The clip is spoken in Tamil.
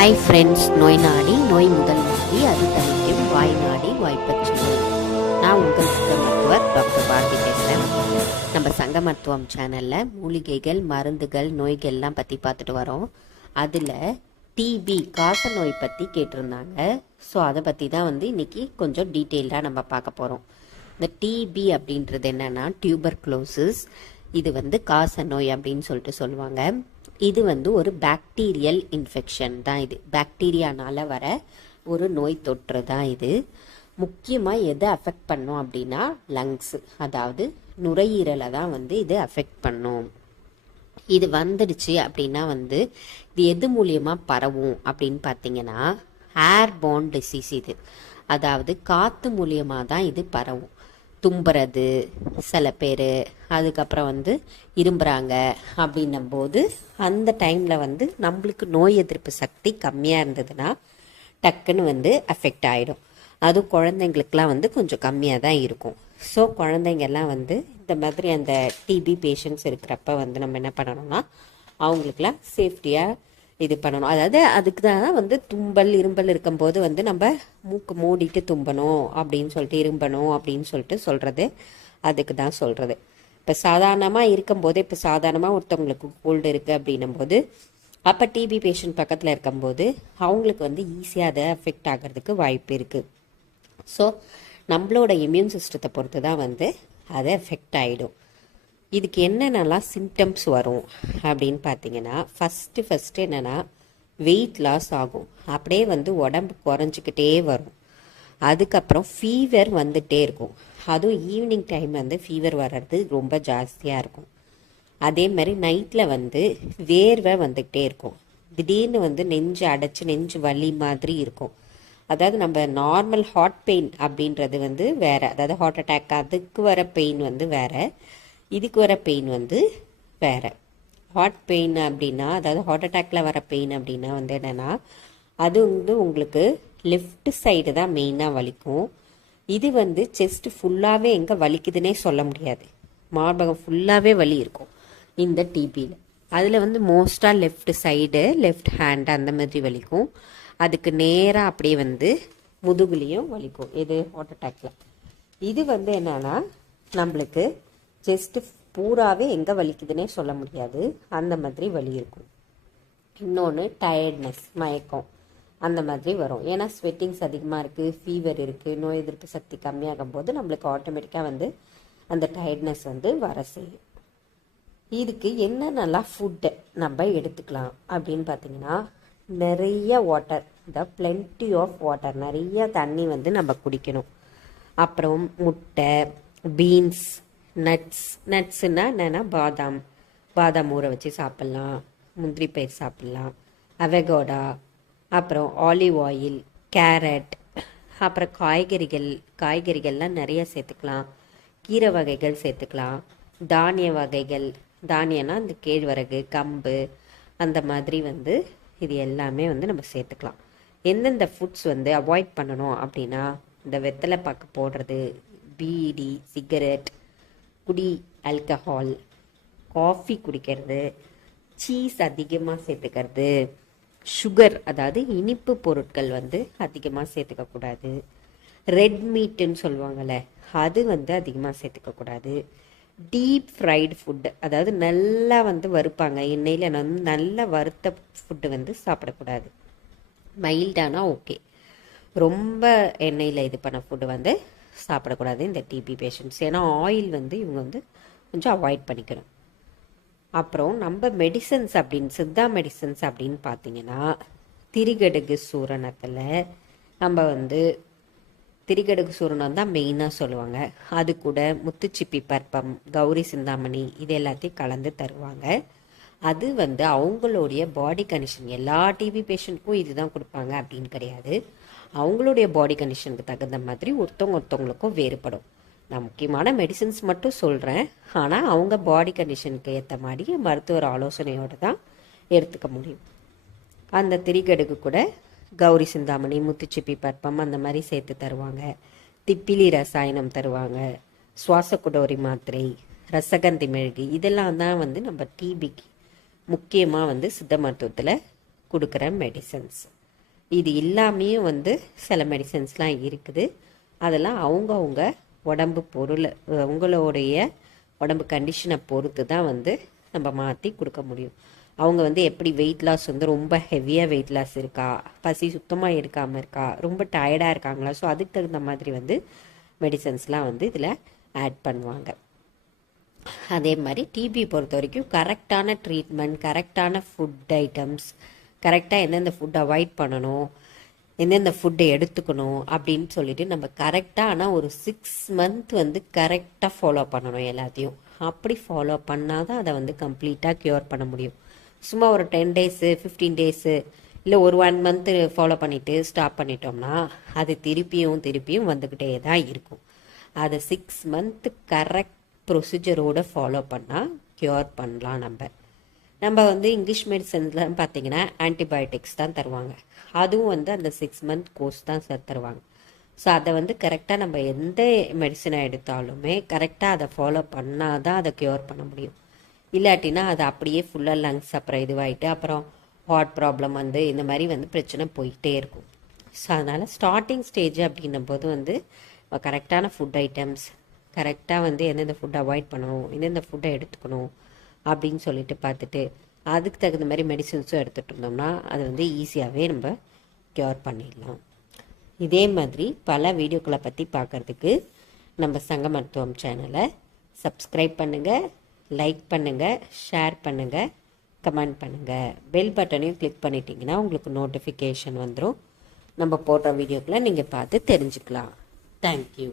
ஹாய் ஃப்ரெண்ட்ஸ் நோய் நாடி நோய் முதல் நாடி அது தணிக்கும் வாய் நாடி வாய்ப்பற்று நோய் நான் உங்கள் சித்த மருத்துவர் டாக்டர் பாரதி பேசுகிறேன் நம்ம சங்க மருத்துவம் சேனலில் மூலிகைகள் மருந்துகள் நோய்கள்லாம் பற்றி பார்த்துட்டு வரோம். அதில் டிபி காச நோய் பற்றி கேட்டிருந்தாங்க. ஸோ அதை பற்றி தான் வந்து இன்றைக்கி கொஞ்சம் டீட்டெயிலாக நம்ம பார்க்க போகிறோம் இந்த டிபி அப்படின்றது என்னென்னா டியூபர் க்ளோசஸ் இது வந்து காச நோய் அப்படின்னு சொல்லிட்டு சொல்லுவாங்க. இது வந்து ஒரு பாக்டீரியல் இன்ஃபெக்ஷன் தான் இது. பாக்டீரியானால வர ஒரு நோய் தொற்று தான் இது. முக்கியமாக எதை அஃபெக்ட் பண்ணும் அப்படின்னா லங்ஸ் அதாவது நுரையீரலை தான் வந்து இது அஃபெக்ட் பண்ணும். இது வந்துடுச்சு அப்படின்னா வந்து இது எது மூலியமாக பரவும் அப்படின்னு பார்த்தீங்கன்னா ஏர்போன் டிசீஸ் இது. அதாவது காற்று மூலியமாக தான் இது பரவும். தும்புறது சில பேர். அதுக்கப்புறம் வந்து இரும்புறாங்க அப்படின்னும் போது அந்த டைமில் வந்து நம்மளுக்கு நோய் எதிர்ப்பு சக்தி கம்மியாக இருந்ததுன்னா டக்குன்னு வந்து அஃபெக்ட் ஆகிடும் அதுவும் குழந்தைங்களுக்கெலாம் வந்து கொஞ்சம் கம்மியாக தான் இருக்கும். ஸோ குழந்தைங்கெல்லாம் வந்து இந்த மாதிரி அந்த டிபி பேஷண்ட்ஸ் இருக்கிறப்ப வந்து நம்ம என்ன பண்ணணும்னா அவங்களுக்குலாம் சேஃப்டியாக இது பண்ணணும். அதாவது அதுக்கு தான் வந்து தும்பல் இரும்பல் இருக்கும்போது வந்து நம்ம மூக்கு மூடிட்டு தும்பணும் அப்படின்னு சொல்லிட்டு இரும்பணும் அப்படின்னு சொல்லிட்டு சொல்கிறது அதுக்கு தான் சொல்கிறது இப்போ சாதாரணமாக இருக்கும்போது இப்போ சாதாரணமாக ஒருத்தவங்களுக்கு கோல்டு இருக்குது அப்படின்னும் போது அப்போ டிபி பேஷண்ட் பக்கத்தில் இருக்கும்போது அவங்களுக்கு வந்து ஈஸியாக அதை அஃபெக்ட் ஆகிறதுக்கு வாய்ப்பு இருக்குது ஸோ நம்மளோட இம்யூன் சிஸ்டத்தை பொறுத்து தான் வந்து அது எஃபெக்ட் ஆகிடும் இதுக்கு என்னென்னலாம் சிம்டம்ஸ் வரும் அப்படின்னு பார்த்தீங்கன்னா ஃபஸ்ட்டு ஃபஸ்ட்டு என்னென்னா வெயிட் லாஸ் ஆகும். அப்படியே வந்து உடம்பு குறைஞ்சிக்கிட்டே வரும். அதுக்கப்புறம் ஃபீவர் வந்துகிட்டே இருக்கும். அதுவும் ஈவினிங் டைம் வந்து ஃபீவர் வர்றது ரொம்ப ஜாஸ்தியாக இருக்கும். அதே மாதிரி நைட்டில் வந்து வேர்வை வந்துக்கிட்டே இருக்கும். திடீர்னு வந்து நெஞ்சு அடைச்சி நெஞ்சு வலி மாதிரி இருக்கும். அதாவது நம்ம நார்மல் ஹார்ட் பெயின் அப்படின்றது வந்து வேறு. அதாவது ஹார்ட் அட்டாக் அதுக்கு வர பெயின் வந்து வேறு. இதுக்கு வர பெயின் வந்து வேறு. ஹார்ட் பெயின் அப்படின்னா அதாவது ஹார்ட் அட்டாக்ல வர பெயின் அப்படின்னா வந்து என்னென்னா அது வந்து உங்களுக்கு லெஃப்ட் சைடு தான் மெயினாக வலிக்கும். இது வந்து செஸ்ட் ஃபுல்லாகவே எங்கே வலிக்குதுன்னே சொல்ல முடியாது. மார்பகம் ஃபுல்லாகவே வலி இருக்கும் இந்த டிபியில் அதில் வந்து மோஸ்ட்டாக லெஃப்ட் சைடு லெஃப்ட் ஹேண்ட் அந்த மாதிரி வலிக்கும். அதுக்கு நேராக அப்படியே வந்து முதுகுலேயும் வலிக்கும். எது ஹார்ட் அட்டாக்ல இது வந்து என்னன்னா நம்மளுக்கு ஜஸ்ட்டு பூராவே எங்கே வலிக்குதுன்னே சொல்ல முடியாது. அந்த மாதிரி வலி இருக்கும். இன்னொன்று டயர்ட்னஸ் மயக்கம். அந்த மாதிரி வரும். ஏன்னா ஸ்வெட்டிங்ஸ் அதிகமாக இருக்குது ஃபீவர் இருக்குது நோய் எதிர்ப்பு சக்தி கம்மியாகும் போது நம்மளுக்கு ஆட்டோமேட்டிக்காக வந்து அந்த டயர்ட்னஸ் வந்து வர செய்யும். இதுக்கு என்னென்னலாம் ஃபுட்டு நம்ம எடுத்துக்கலாம் அப்படின்னு பார்த்தீங்கன்னா நிறைய வாட்டர் இந்த பிளென்டி ஆஃப் வாட்டர் நிறைய தண்ணி வந்து நம்ம குடிக்கணும். அப்புறம் முட்டை பீன்ஸ் நட்ஸ் நட்ஸுன்னா என்னென்னா பாதாம். பாதாம் ஊற வச்சு சாப்பிட்லாம். முந்திரி பயிர் சாப்பிட்லாம். அவகோடா அப்புறம் ஆலிவ் ஆயில் கேரட் அப்புறம் காய்கறிகள் காய்கறிகள்லாம் நிறைய சேர்த்துக்கலாம். கீரை வகைகள் சேர்த்துக்கலாம். தானிய வகைகள் தானியம்னா இந்த கேழ்வரகு கம்பு அந்த மாதிரி வந்து இது எல்லாமே வந்து நம்ம சேர்த்துக்கலாம். எந்தெந்த ஃபுட்ஸ் வந்து அவாய்ட் பண்ணணும் அப்படின்னா இந்த வெத்தலை பாக்கு போடுறது பீடி சிகரெட் குடி ஆல்கஹால் காஃபி குடிக்கிறது. சீஸ் அதிகமாக சேர்த்துக்கிறது. சுகர் அதாவது இனிப்பு பொருட்கள் வந்து அதிகமாக சேர்த்துக்கக்கூடாது ரெட் மீட்டுன்னு சொல்லுவாங்கள்ல அது வந்து அதிகமாக சேர்த்துக்கக்கூடாது டீப் ஃப்ரைடு ஃபுட்டு அதாவது நல்லா வந்து வறுப்பாங்க. எண்ணெயில் வந்து நல்லா வறுத்த ஃபுட்டு வந்து சாப்பிடக்கூடாது. மைல்டானா ஓகே ரொம்ப எண்ணெயில் இது பண்ண ஃபுட்டு வந்து சாப்பிடக்கூடாது இந்த டிபி பேஷண்ட்ஸ் ஏன்னா ஆயில் வந்து இவங்க வந்து கொஞ்சம் அவாய்ட் பண்ணிக்கணும். அப்புறம் நம்ம மெடிசன்ஸ் அப்படின்னு சித்தா மெடிசன்ஸ் அப்படின்னு பார்த்தீங்கன்னா திரிகடுகு சூரணத்தில் நம்ம வந்து திரிகடுகு சூரணம் தான் மெயினாக சொல்லுவாங்க. அது கூட முத்துச்சிப்பி பற்பம் கௌரி சிந்தாமணி இது எல்லாத்தையும் கலந்து தருவாங்க. அது வந்து அவங்களுடைய பாடி கண்டிஷன் எல்லா டிபி பேஷண்ட்க்கும் இதுதான் கொடுப்பாங்க அப்படின்னு கிடையாது. அவங்களுடைய பாடி கண்டிஷனுக்கு தகுந்த மாதிரி ஒருத்தவங்க ஒருத்தவங்களுக்கும் வேறுபடும். நான் முக்கியமான மெடிசின்ஸ் மட்டும் சொல்கிறேன் ஆனால் அவங்க பாடி கண்டிஷனுக்கு ஏற்ற மாதிரி மருத்துவர் ஆலோசனையோடு தான் எடுத்துக்க முடியும். அந்த திரிகடுக்கு கூட கௌரி சிந்தாமணி முத்துச்சிப்பி பற்பம் அந்த மாதிரி சேர்த்து தருவாங்க. திப்பிலி ரசாயனம் தருவாங்க. சுவாச குடோரி மாத்திரை ரசகந்தி மெழுகு இதெல்லாம் தான் வந்து நம்ம டிபிக்கு முக்கியமாக வந்து சித்த மருத்துவத்தில் கொடுக்குற மெடிசன்ஸ் இது இல்லாமையும் வந்து சில மெடிசன்ஸ்லாம் இருக்குது. அதெல்லாம் அவங்கவுங்க உடம்பு பொருளை உங்களுடைய உடம்பு கண்டிஷனை பொறுத்து தான் வந்து நம்ம மாற்றி கொடுக்க முடியும். அவங்க வந்து எப்படி வெயிட் லாஸ் வந்து ரொம்ப ஹெவியாக வெயிட் லாஸ் இருக்கா? பசி சுத்தமாக எடுக்காமல் இருக்கா? ரொம்ப டயர்டாக இருக்காங்களா? ஸோ அதுக்கு தகுந்த மாதிரி வந்து மெடிசன்ஸ்லாம் வந்து இதில் ஆட் பண்ணுவாங்க. அதே மாதிரி டிபி பொறுத்த வரைக்கும் கரெக்டான ட்ரீட்மெண்ட் கரெக்டான ஃபுட் ஐட்டம்ஸ் கரெக்டாக எந்தெந்த ஃபுட் அவாய்ட் பண்ணணும் எந்தெந்த ஃபுட்டை எடுத்துக்கணும் அப்படின்னு சொல்லிட்டு நம்ம கரெக்டாக ஆனால் ஒரு சிக்ஸ் மந்த் வந்து கரெக்டாக ஃபாலோ பண்ணணும் எல்லாத்தையும். அப்படி ஃபாலோ பண்ணால் தான் அதை வந்து கம்ப்ளீட்டாக க்யூர் பண்ண முடியும். சும்மா ஒரு டென் டேஸு ஃபிஃப்டீன் டேஸு இல்லை ஒரு ஒன் மந்த்து ஃபாலோ பண்ணிவிட்டு ஸ்டாப் பண்ணிட்டோம்னா அது திருப்பியும் திருப்பியும் வந்துக்கிட்டே தான் இருக்கும். அதை சிக்ஸ் மந்த்து கரெக்ட் ப்ரொசீஜரோடு ஃபாலோ பண்ணால் க்யூர் பண்ணலாம் நம்ம. நம்ம வந்து இங்கிலீஷ் மெடிசன்ஸ்லாம் பார்த்தீங்கன்னா ஆன்டிபயோட்டிக்ஸ் தான் தருவாங்க. அதுவும் வந்து அந்த சிக்ஸ் மந்த் கோர்ஸ் தான் சார் தருவாங்க. ஸோ அதை வந்து கரெக்டாக நம்ம எந்த மெடிசனை எடுத்தாலுமே கரெக்டாக அதை ஃபாலோ பண்ணால் தான் அதை க்யூர் பண்ண முடியும். இல்லாட்டினா அது அப்படியே ஃபுல்லாக லங்ஸ் அப்புறம் இதுவாகிட்டு அப்புறம் ஹார்ட் ப்ராப்ளம் வந்து இந்த மாதிரி வந்து பிரச்சனை போயிட்டே இருக்கும். ஸோ அதனால் ஸ்டார்டிங் ஸ்டேஜ் அப்படின்னும் போது வந்து கரெக்டான ஃபுட் ஐட்டம்ஸ் கரெக்டாக வந்து எந்தெந்த ஃபுட்டை அவாய்ட் பண்ணணும் எந்தெந்த ஃபுட்டை எடுத்துக்கணும் அப்படின்னு சொல்லிட்டு பார்த்துட்டு அதுக்கு தகுந்த மாதிரி மெடிசின்ஸும் எடுத்துகிட்டு இருந்தோம்னா அது வந்து ஈஸியாகவே நம்ம க்யூர் பண்ணிடலாம். இதே மாதிரி பல வீடியோக்களை பற்றி பார்க்குறதுக்கு நம்ம சங்க மருத்துவம் சேனலை சப்ஸ்கிரைப் பண்ணுங்கள் லைக் பண்ணுங்கள் ஷேர் பண்ணுங்கள் கமெண்ட் பண்ணுங்கள் பெல் பட்டனையும் கிளிக் பண்ணிட்டீங்கன்னா உங்களுக்கு நோட்டிஃபிகேஷன் வந்துடும் நம்ம போடுற வீடியோக்களை நீங்கள் பார்த்து தெரிஞ்சுக்கலாம். தேங்க்யூ